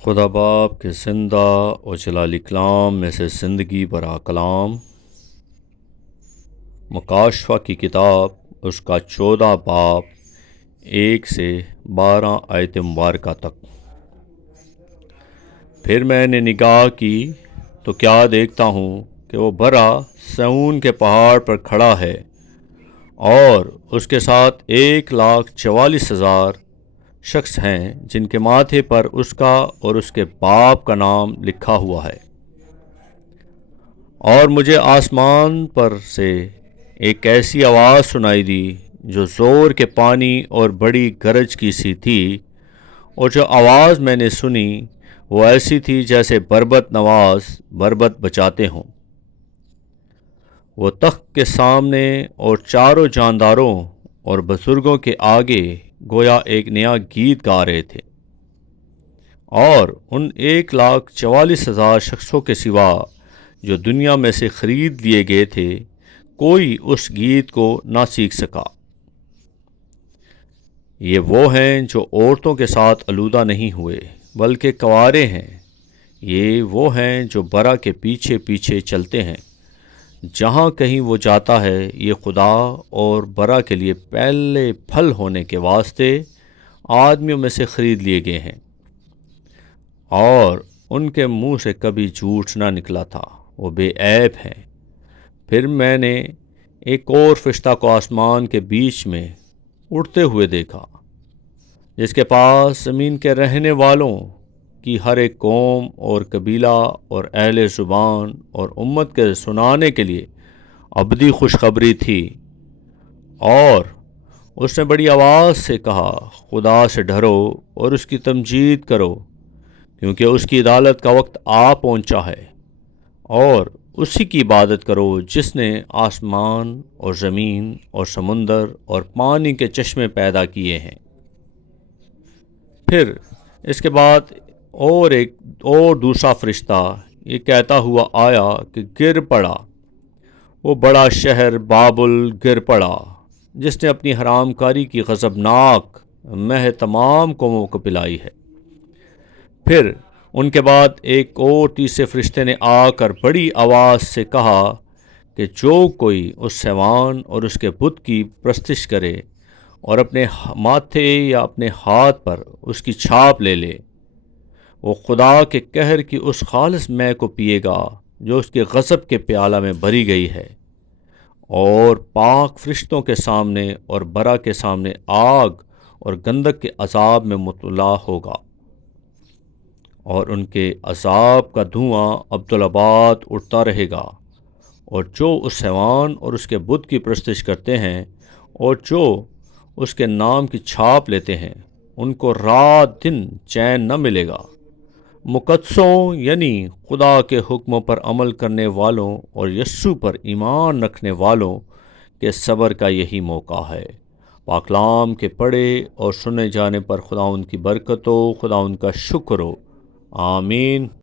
خدا باپ کے زندہ و جلالی کلام میں سے زندگی برا کلام، مکاشفہ کی کتاب، اس کا 14 باب 1 سے 12 آیت مبارکہ تک۔ پھر میں نے نگاہ کی تو کیا دیکھتا ہوں کہ وہ برا سیون کے پہاڑ پر کھڑا ہے، اور اس کے ساتھ 1,44,000 شخص ہیں جن کے ماتھے پر اس کا اور اس کے باپ کا نام لکھا ہوا ہے۔ اور مجھے آسمان پر سے ایک ایسی آواز سنائی دی جو زور کے پانی اور بڑی گرج کی سی تھی، اور جو آواز میں نے سنی وہ ایسی تھی جیسے بربط نواز بربط بجاتے ہوں۔ وہ تخت کے سامنے اور چاروں جانداروں اور بزرگوں کے آگے گویا ایک نیا گیت گا رہے تھے، اور ان 1,44,000 شخصوں کے سوا جو دنیا میں سے خرید لیے گئے تھے کوئی اس گیت کو نہ سیکھ سکا۔ یہ وہ ہیں جو عورتوں کے ساتھ آلودہ نہیں ہوئے بلکہ کنوارے ہیں۔ یہ وہ ہیں جو برا کے پیچھے پیچھے چلتے ہیں۔ جہاں کہیں وہ جاتا ہے یہ خدا اور برا کے لیے پہلے پھل ہونے کے واسطے آدمیوں میں سے خرید لیے گئے ہیں، اور ان کے منہ سے کبھی جھوٹ نہ نکلا تھا، وہ بے عیب ہیں۔ پھر میں نے ایک اور فرشتہ کو آسمان کے بیچ میں اڑتے ہوئے دیکھا، جس کے پاس زمین کے رہنے والوں کی ہر ایک قوم اور قبیلہ اور اہل زبان اور امت کے سنانے کے لیے ابدی خوشخبری تھی۔ اور اس نے بڑی آواز سے کہا، خدا سے ڈرو اور اس کی تمجید کرو، کیونکہ اس کی عدالت کا وقت آ پہنچا ہے، اور اسی کی عبادت کرو جس نے آسمان اور زمین اور سمندر اور پانی کے چشمے پیدا کیے ہیں۔ پھر اس کے بعد اور دوسرا فرشتہ یہ کہتا ہوا آیا کہ گر پڑا، وہ بڑا شہر بابل گر پڑا، جس نے اپنی حرام کاری کی غضبناک مہ تمام قوموں کو پلائی ہے۔ پھر ان کے بعد ایک اور تیسرے فرشتے نے آ کر بڑی آواز سے کہا کہ جو کوئی اس حیوان اور اس کے بت کی پرستش کرے اور اپنے ماتھے یا اپنے ہاتھ پر اس کی چھاپ لے لے، وہ خدا کے قہر کی اس خالص مے کو پیے گا جو اس کے غضب کے پیالہ میں بھری گئی ہے، اور پاک فرشتوں کے سامنے اور برا کے سامنے آگ اور گندک کے عذاب میں مبتلا ہوگا، اور ان کے عذاب کا دھواں ابدالآباد اٹھتا رہے گا۔ اور جو اس حیوان اور اس کے بت کی پرستش کرتے ہیں اور جو اس کے نام کی چھاپ لیتے ہیں ان کو رات دن چین نہ ملے گا۔ مقدسوں یعنی خدا کے حکموں پر عمل کرنے والوں اور یسوع پر ایمان رکھنے والوں کے صبر کا یہی موقع ہے۔ پاکلام کے پڑھے اور سنے جانے پر خدا ان کی برکت ہو، خدا ان کا شکر ہو۔ آمین۔